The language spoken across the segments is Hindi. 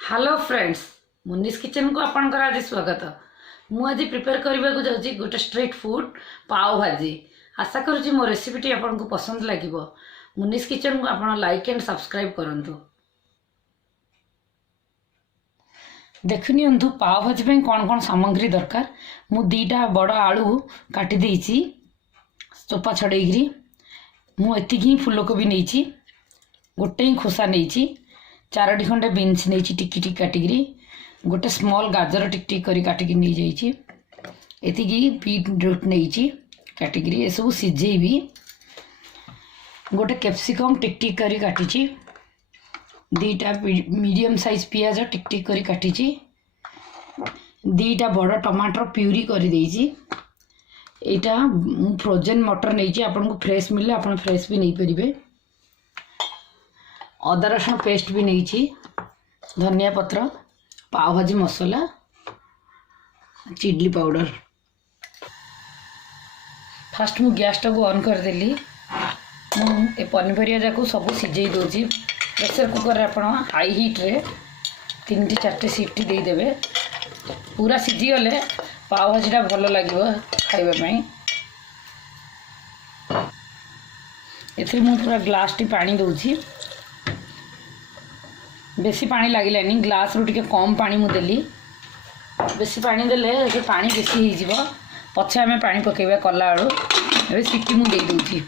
हेलो फ्रेंड्स, मुनिस किचन को आपणकर आज स्वागत। मुझे प्रिपेयर करने को जाऊँगी गोटे स्ट्रीट फूड पाव भाजी। आशा करुँची मो रेसिपीटी आपको पसंद लगे। मुनिस किचन को आप लाइक एंड सब्सक्राइब करूँ। देखु पाव भाजी कौन कौन सामग्री दरकार। मु दीटा बड़ आलू काटी देइछि चोपा छड़ेगी। मुझे फूलकोबी नहीं, गोटे ही खोसा नहीं, 4टी खंडे बीन्स नहीं टिक टिक काटिकी, गोटे स्मॉल गाजर टिक टिक करी काटिकी नहीं जाइए, एतिकी बीटरूट नहीं काटिकी ये सब सिझेबी। गोटे कैप्सिकम टिक टिक करी काटिची, 2टा मीडियम साइज पियाज टिक टिक करी काटिची, 2टा बड़ टमाटर प्यूरी करी देइची। एटा फ्रोजेन मटर नहीं, आपको फ्रेश मिले आप फ्रेश भी नहीं पारे। अदा रसुण पेस्ट भी नहीं, धनिया पत्र, पाव भाजी मसला, चिल्ली पाउडर। फास्ट मु गैस टाक ऑन करदेली। मुझे पनीपरिया जाक सब सिझे दूसरी। प्रेसर कुकर आप हाई हिट रे 3-4 सीटी देदेवे। पूरा सिझीगले पाव भाजीटा भल लगे खावाई। एथि मु पूरा ग्लास टी पानी दूची। बेसी पानी लगे ग्लास रू टे कम पानी मुदेली। बेसी पानी देले पानी बेसी हो पछे आम पानी पकेबा कला बेलू। सीटी मुझे दूची।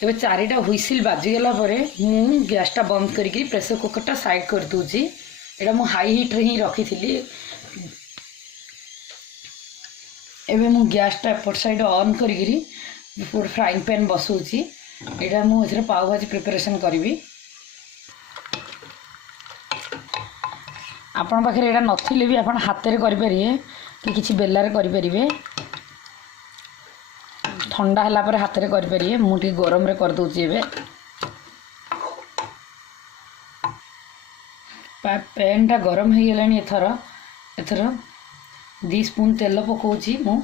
तेज 4टा हुइसिल बाजीगला मु गैसटा बंद करके प्रेसर कुकरटा साइड कर दूची। एटा मु हाई हिट रे ही रखी थी। एबे मु गैसटा एपट साइड ऑन करी फ्राइंग पैन बसौची। एटा मु एथरे पाव भाजी प्रिपरेशन करी। आपण पाखे यहाँ नथिले भी आप हाथ में करें कि किसी बेलार करें। ठंडा है हाथ में करें। मुझे गरम रे कर दूची। पैन टा गरम हो गलानी। एथर 2 स्पून तेल पकाउची। मु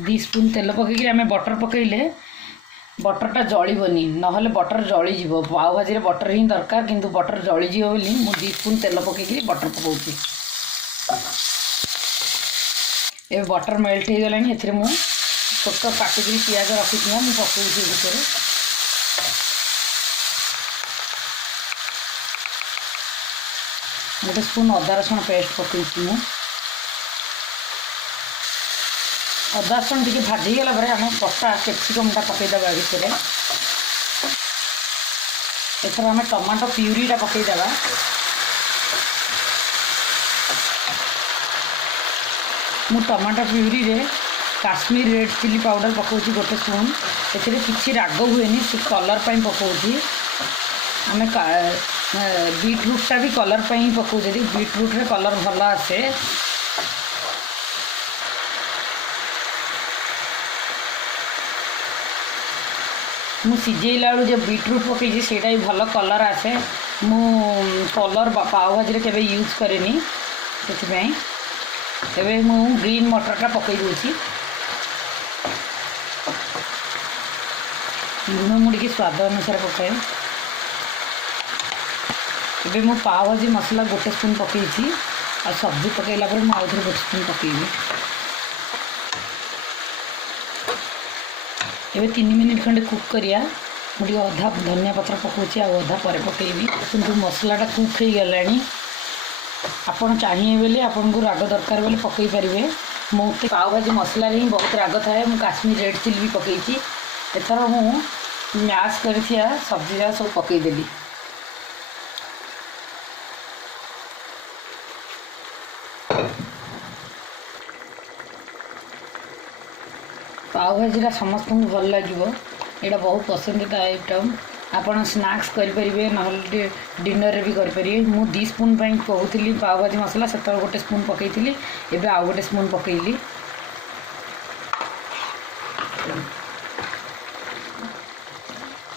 2 स्पून तेल पकईकि आम बटर पकईले बटरटा जळबनी, नहले बटर जळीज। पाव भाजी बटर ही दरकार, किंतु बटर जळीज बोली मु 2 स्पून तेल पकईकि बटर पकाउची। ए बटर मेल्ट हो गलानी। एथरे मु छोट काटिकी पियाज रखी मु पकाउची। भितर गोटे स्पून अदा रसुण पेस्ट पकाउची। मु अदा रसुण टी भाजीगला आम कटा कैप्सिकमटा पकईदे भितर। एथर आम टमाटो प्यूरीटा पकईदे। मु टमाटो प्यूरी रे काश्मीर रेड चिली पाउडर पकाउची गोटे स्पून। एथिरे किछि राग हुएनी, से कलर पाई पकाउची। आम बीटरूटा भी कलर पाई पकाउची। बीटरूट रे कलर भल आसे। मु सिझेला बेलू जो बीटरूट पकई से भल कलर आसे। मु कलर पाव भाजी केवे यूज करेनी, से मु ग्रीन मटरटा पकई दूची। लुण मुड़ी स्वाद अनुसार पकाए। एबे मु पाव भाजी मसला गोटे स्पून पकई आ सब्जी पकईला आउ थे गोटे स्पून पकईबी। ये 3 मिनिट खंडे कुक करिया। मुझे अधा धनिया पत्र पकाउची आ अधा पर पकईबी। किंतु मसलाटा कुक हो गलानी। आपन चाहिए बेले आपन को राग दरकार बेले पकई पारिबे। मोते पाव भाजी मसला रे ही बहुत राग थाए। मु काश्मीर रेड चिली भी पकईची। एथर मु मैश करिथिया सब्जी सब पकई देली। पाव भाजीटा समस्त को भल लगे। यहाँ बहुत पसंद आइटम। आपड़ स्नैक्स करेंगे ना डिनर भी करेंगे। मु 2 स्पून कहूली पाव भाजी मसला से गोटे स्पून पकई। एबे आउ गोटे स्पून पकईली।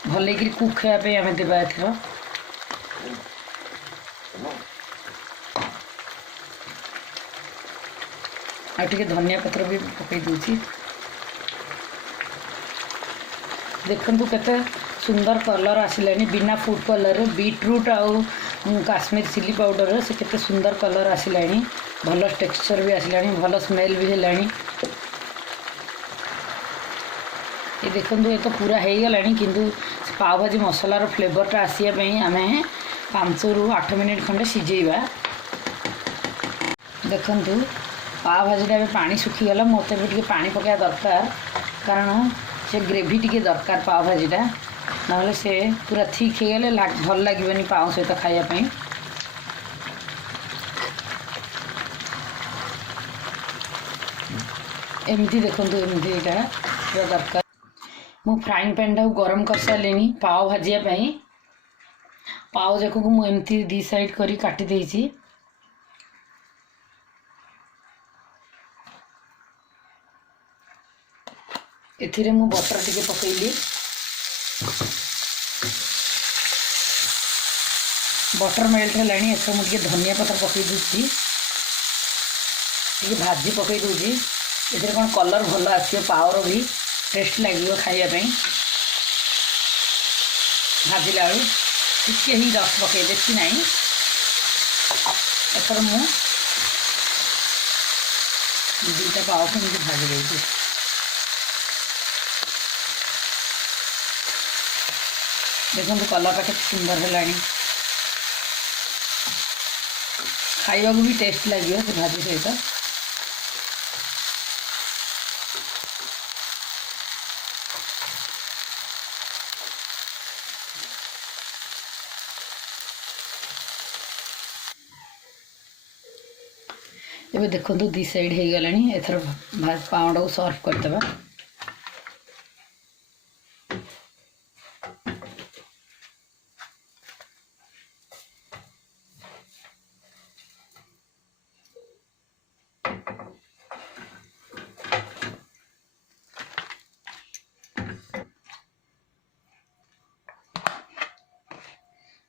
भल कुक खायापे आम देवा। एथर आटे धनिया पत्र भी पकई दूची। देखु केते सुंदर कलर आसिलानी बिना फूड कलर बीटरूट आउ काश्मीर चिली पाउडर से केते सुंदर कलर आसिलानी भल टेक्सचर भी आसिलानी भल स्मेल भी हेलानी। ये देखो ये तो पूरा हो गलानी किंतु पाव भाजी मसलार फ्लेवरटा आसापी आम 5 ରୁ 8 मिनिट खंडे सिझेबा। देखु पाव भाजीटा भी पानी सुखीगला मत भी पानी पकाया दरकार कारण से ग्रेवी टी दरकार पाव भाजीटा ना से पूरा थिक हो गले भल लगे पाव सहित खायापी। एमती देखो एमती यहाँ पूरा दरकार। मु फ्राइंग पैन टाक गरम कर सारे पाव भाजियापाई पाव जाक को मुझे दी साइड करी काटी देछि। एथिरे मु बटर टिके पकईली बटर मेल्ट है एथर मुझे धनिया पत्र पकई दूसरी टे भाजी पकई दूसरी एथिरे कौन कलर भल आसो पावर भी टेस्ट लगे खायापी। भाजिला बेलू टिके ही रस पकई बेसी ना एथर मु दुईटा पाव को मुझे भाजी देती। देखो कलरटा के सुंदर है खाइबा भी टेस्ट लगे से भाजी सहित। ये देखो दी साइड हो गला एथर पाउंड को सर्व करदे।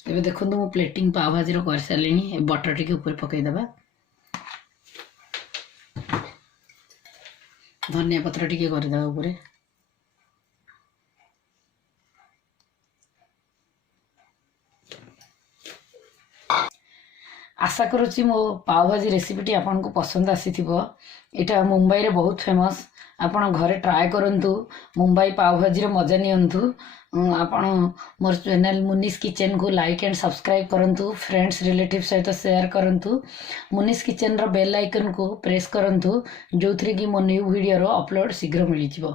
ये देखो मु प्लेटिंग पाव भाजी कर सारे बटर टी ऊपर पकईदे धनिया पत्र टी करदे ऊपर। आशा करुच्ची मो पाव भाजी रेसिपीटी आपन को पसंद आसी एटा मुंबई रे बहुत फेमस आपण घरे ट्राए करंतु मुंबई पाव भाजी रे मजा नियंतु। आपण मोर चैनल मुनीस किचन को लाइक एंड सब्सक्राइब करंतु फ्रेंड्स रिलेटिव सहित शेयर करंतु मुनीस किचन रो बेल आइकन को प्रेस करंतु जो थी कि मो न्यू वीडियो रो अपलोड शीघ्र मिल जिवो।